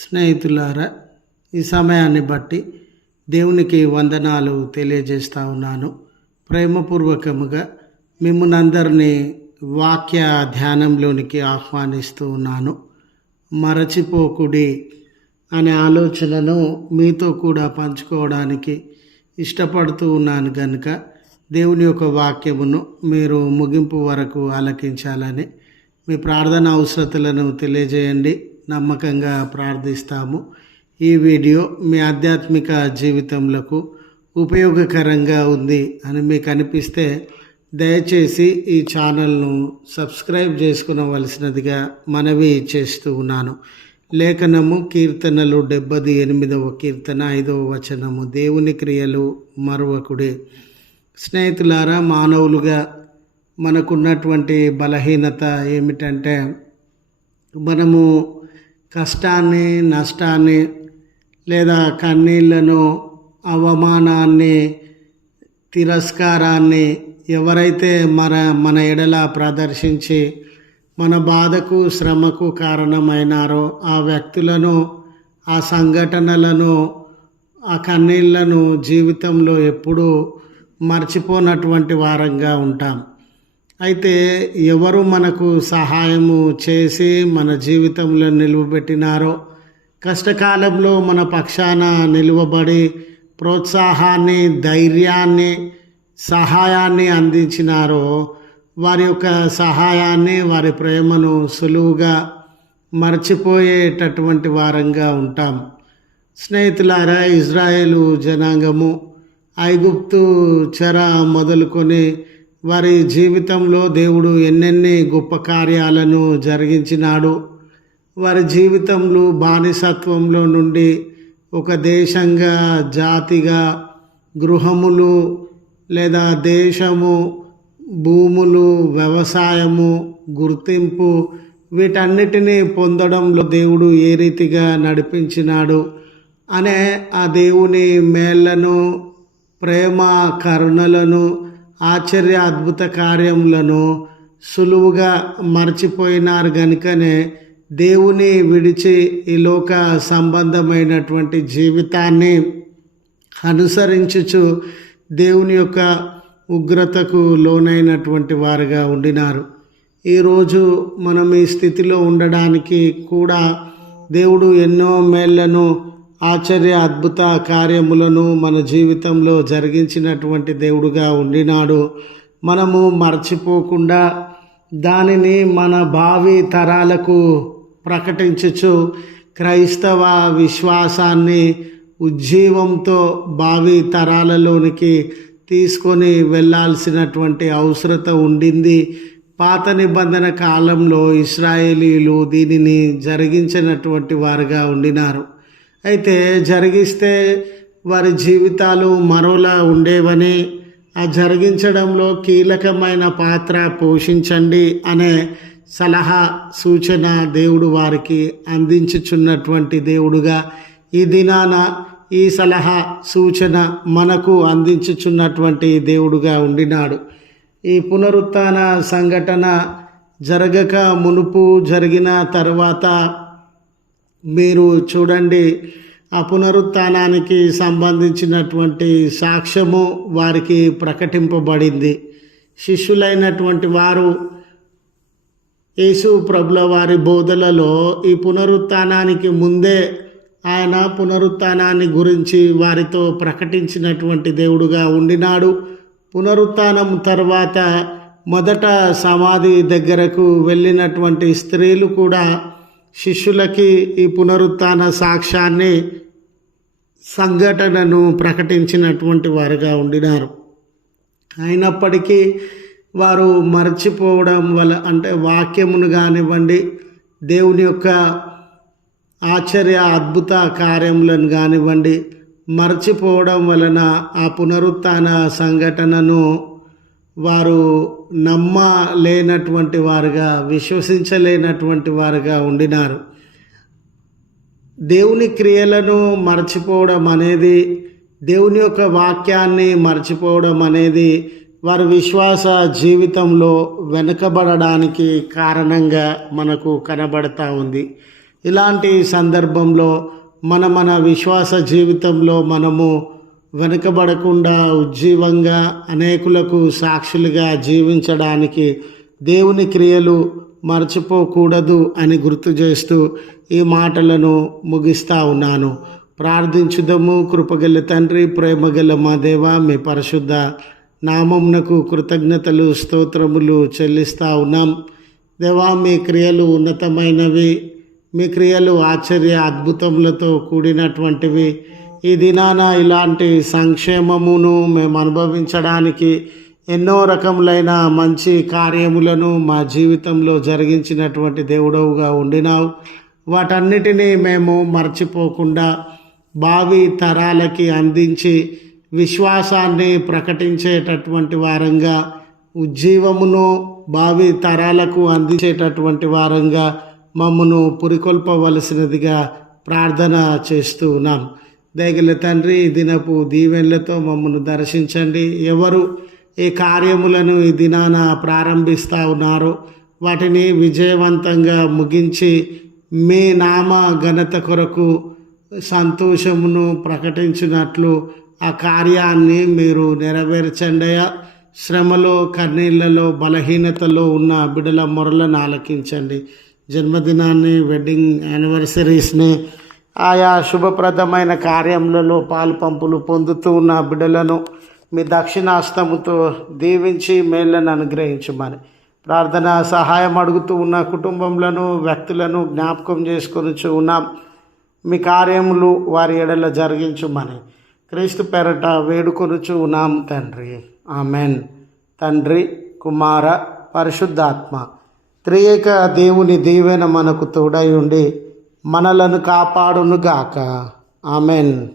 స్నేహితులారా, ఈ సమయాన్ని బట్టి దేవునికి వందనాలు తెలియజేస్తా ఉన్నాను. ప్రేమపూర్వకముగా మిమ్మల్ని అందరినీ వాక్య ధ్యానంలోనికి ఆహ్వానిస్తూ ఉన్నాను. మరచిపోకుడి అనే ఆలోచనను మీతో కూడా పంచుకోవడానికి ఇష్టపడుతూ ఉన్నాను కనుక దేవుని యొక్క వాక్యమును మీరు ముగింపు వరకు ఆలకించాలని మీ ప్రార్థన అవసరతలను తెలియజేయండి. నమ్మకంగా ప్రార్థిస్తాము. ఈ వీడియో మీ ఆధ్యాత్మిక జీవితంలో ఉపయోగకరంగా ఉంది అని మీకు అనిపిస్తే దయచేసి ఈ ఛానల్ను సబ్స్క్రైబ్ చేసుకునవలసినదిగా మనవి చేస్తూ ఉన్నాను. లేఖనము కీర్తనలు 78వ కీర్తన 5వ వచనము, దేవుని క్రియలు మరువకుడే. స్నేహితులారా, మానవులుగా మనకున్నటువంటి బలహీనత ఏమిటంటే మనము కష్టాన్ని, నష్టాన్ని లేదా కన్నీళ్లను, అవమానాన్ని, తిరస్కారాన్ని ఎవరైతే మన ఎడల ప్రదర్శించి మన బాధకు, శ్రమకు కారణమైనారో ఆ వ్యక్తులను, ఆ సంఘటనలను, ఆ కన్నీళ్లను జీవితంలో ఎప్పుడూ మర్చిపోనటువంటి వారంగా ఉంటాం. అయితే ఎవరు మనకు సహాయము చేసి మన జీవితంలో నిలువబెట్టినారో, కష్టకాలంలో మన పక్షాన నిలువబడి ప్రోత్సాహాన్ని, ధైర్యాన్ని, సహాయాన్ని అందించినారో వారి యొక్క సహాయాన్ని, వారి ప్రేమను సులువుగా మర్చిపోయేటటువంటి వారంగా ఉంటాం. స్నేహితులారా, ఇజ్రాయేలు జనాంగము ఐగుప్తు చెర మొదలుకొని వారి జీవితంలో దేవుడు ఎన్నెన్ని గొప్ప కార్యాలను జరిగించినాడు. వారి జీవితంలో బానిసత్వంలో నుండి ఒక దేశంగా, జాతిగా, గృహములు లేదా దేశము, భూములు, వ్యవసాయము, గుర్తింపు వీటన్నిటినీ పొందడంలో దేవుడు ఏ రీతిగా నడిపించినాడు అనే ఆ దేవుని మేళ్లను, ప్రేమ, కరుణలను, ఆశ్చర్య అద్భుత కార్యములను సులువుగా మర్చిపోయినారు గనుకనే దేవుని విడిచి ఈ లోక సంబంధమైనటువంటి జీవితాన్ని అనుసరించుచు దేవుని యొక్క ఉగ్రతకు లోనైనటువంటి వారుగా ఉండినారు. ఈరోజు మనం ఈ స్థితిలో ఉండడానికి కూడా దేవుడు ఎన్నో మేళ్లను, ఆశ్చర్య అద్భుత కార్యములను మన జీవితంలో జరిగించినటువంటి దేవుడుగా ఉండినాడు. మనము మర్చిపోకుండా దానిని మన భావి తరాలకు ప్రకటించుచు క్రైస్తవ విశ్వాసాన్ని ఉజ్జీవంతో భావి తరాలలోనికి తీసుకొని వెళ్ళాల్సినటువంటి అవసరత ఉండింది. పాత నిబంధన కాలంలో ఇశ్రాయేలీలు దీనిని జరిగించినటువంటి వారుగా ఉండినారు. అయితే జరిగిస్తే వారి జీవితాలు మరోలా ఉండేవని, ఆ జరిగించడంలో కీలకమైన పాత్ర పోషించండి అనే సలహా, సూచన దేవుడు వారికి అందించుచున్నటువంటి దేవుడుగా ఈ దినాన ఈ సలహా, సూచన మనకు అందించుచున్నటువంటి దేవుడుగా ఉండినాడు. ఈ పునరుత్థాన సంఘటన జరగక మునుపు, జరిగిన తర్వాత మీరు చూడండి, ఆ పునరుత్థానానికి సంబంధించినటువంటి సాక్ష్యము వారికి ప్రకటింపబడింది. శిష్యులైనటువంటి వారు యేసు ప్రభుల వారి బోధలలో ఈ పునరుత్థానానికి ముందే ఆయన పునరుత్థానాన్ని గురించి వారితో ప్రకటించినటువంటి దేవుడుగా ఉండినాడు. పునరుత్థానం తర్వాత మొదట సమాధి దగ్గరకు వెళ్ళినటువంటి స్త్రీలు కూడా శిష్యులకి ఈ పునరుత్థాన సాక్ష్యాన్ని, సంఘటనను ప్రకటించినటువంటి వారుగా ఉండినారు. అయినప్పటికీ వారు మర్చిపోవడం వల్ల, అంటే వాక్యమును కానివ్వండి, దేవుని యొక్క ఆశ్చర్య అద్భుత కార్యములను కానివ్వండి, మర్చిపోవడం వలన ఆ పునరుత్థాన సంఘటనను వారు నమ్మలేనటువంటి వారుగా, విశ్వసించలేనటువంటి వారుగా ఉండినారు. దేవుని క్రియలను మర్చిపోవడం అనేది, దేవుని యొక్క వాక్యాన్ని మర్చిపోవడం అనేది వారి విశ్వాస జీవితంలో వెనుకబడడానికి కారణంగా మనకు కనబడతా ఉంది. ఇలాంటి సందర్భంలో మన విశ్వాస జీవితంలో మనము వెనుకబడకుండా ఉజ్జీవంగా అనేకులకు సాక్షులుగా జీవించడానికి దేవుని క్రియలు మర్చిపోకూడదు అని గుర్తు చేస్తూ ఈ మాటలను ముగిస్తా ఉన్నాను. ప్రార్థించుదము. కృపగల తండ్రి, ప్రేమగల మా దేవ, మీ పరిశుద్ధ నామమునకు కృతజ్ఞతలు స్తోత్రములు చెల్లిస్తూ ఉన్నాం. దేవా, మీ క్రియలు ఉన్నతమైనవి, మీ క్రియలు ఆశ్చర్య అద్భుతములతో కూడినటువంటివి. ఈ దినాన ఇలాంటి సంక్షేమమును మేము అనుభవించడానికి ఎన్నో రకములైన మంచి కార్యములను మా జీవితంలో జరిగించినటువంటి దేవుడవుగా ఉండినావు. వాటన్నిటినీ మేము మర్చిపోకుండా భావి తరాలకి అందించి విశ్వాసాన్ని ప్రకటించేటటువంటి వారంగా, ఉజ్జీవమును భావి తరాలకు అందించేటటువంటి వారంగా మమ్మను పురికొల్పవలసినదిగా ప్రార్థన చేస్తూ ఉన్నాం. దయగల తండ్రి, ఈ దినపు దీవెనలతో మమ్మను దర్శించండి. ఎవరు ఈ కార్యములను ఈ దినాన ప్రారంభిస్తూ ఉన్నారో వాటిని విజయవంతంగా ముగించి మీ నామ ఘనత కొరకు సంతోషమును ప్రకటించినట్లు ఆ కార్యాన్ని మీరు నెరవేర్చండి. శ్రమలో, కన్నీళ్లలో, బలహీనతలో ఉన్న బిడ్డల మొరలను ఆలకించండి. జన్మదినాన్ని, వెడ్డింగ్ యానివర్సరీస్ని, ఆయా శుభప్రదమైన కార్యములలో పాలు పంపులు పొందుతూ ఉన్న బిడ్డలను మీ దక్షిణాస్తముతో దీవించి మేళ్లను అనుగ్రహించమని ప్రార్థన సహాయం అడుగుతూ ఉన్న కుటుంబంలను, వ్యక్తులను జ్ఞాపకం చేసుకొని ఉన్నాం. మీ కార్యములు వారి ఎడల జరిగించుమని క్రీస్తు పేరట వేడుకొనుచు ఉన్నాం తండ్రి. ఆమెన్. తండ్రి, కుమార, పరిశుద్ధాత్మ త్రియేక దేవుని దీవెన మనకు తోడై ఉండి మనలను కాపాడునుగాక. ఆమెన్.